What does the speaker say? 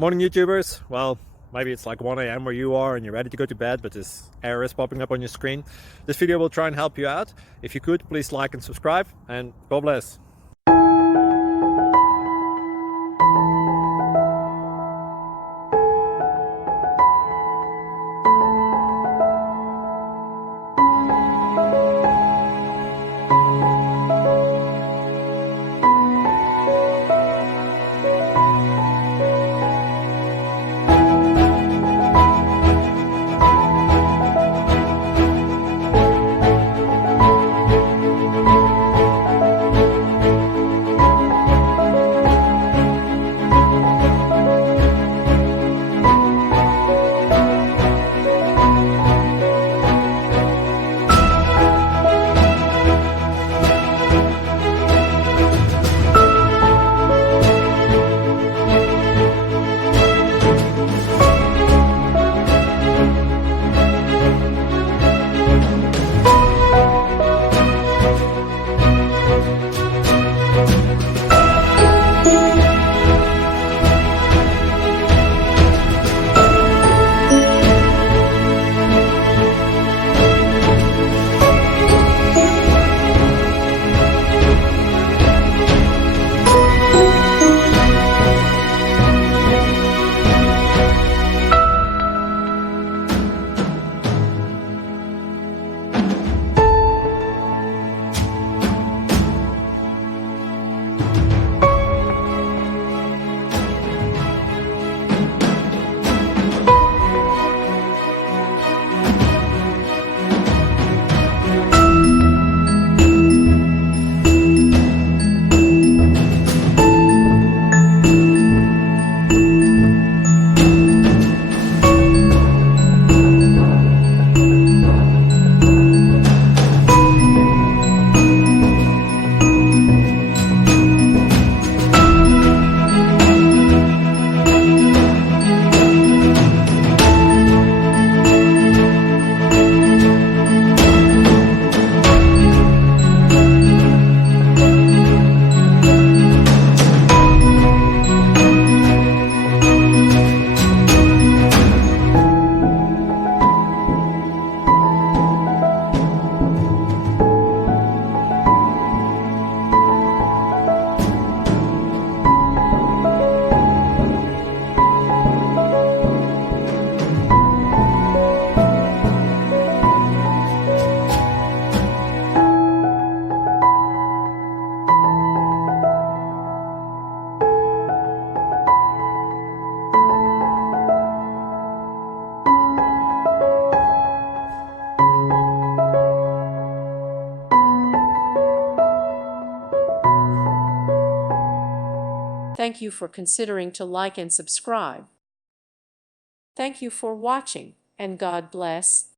Morning YouTubers. Well, maybe it's like 1 a.m. where you are and you're ready to go to bed, but this error is popping up on your screen. This video will try and help you out. If you could, please like and subscribe, and God bless. Thank you for considering to like and subscribe. Thank you for watching, and God bless.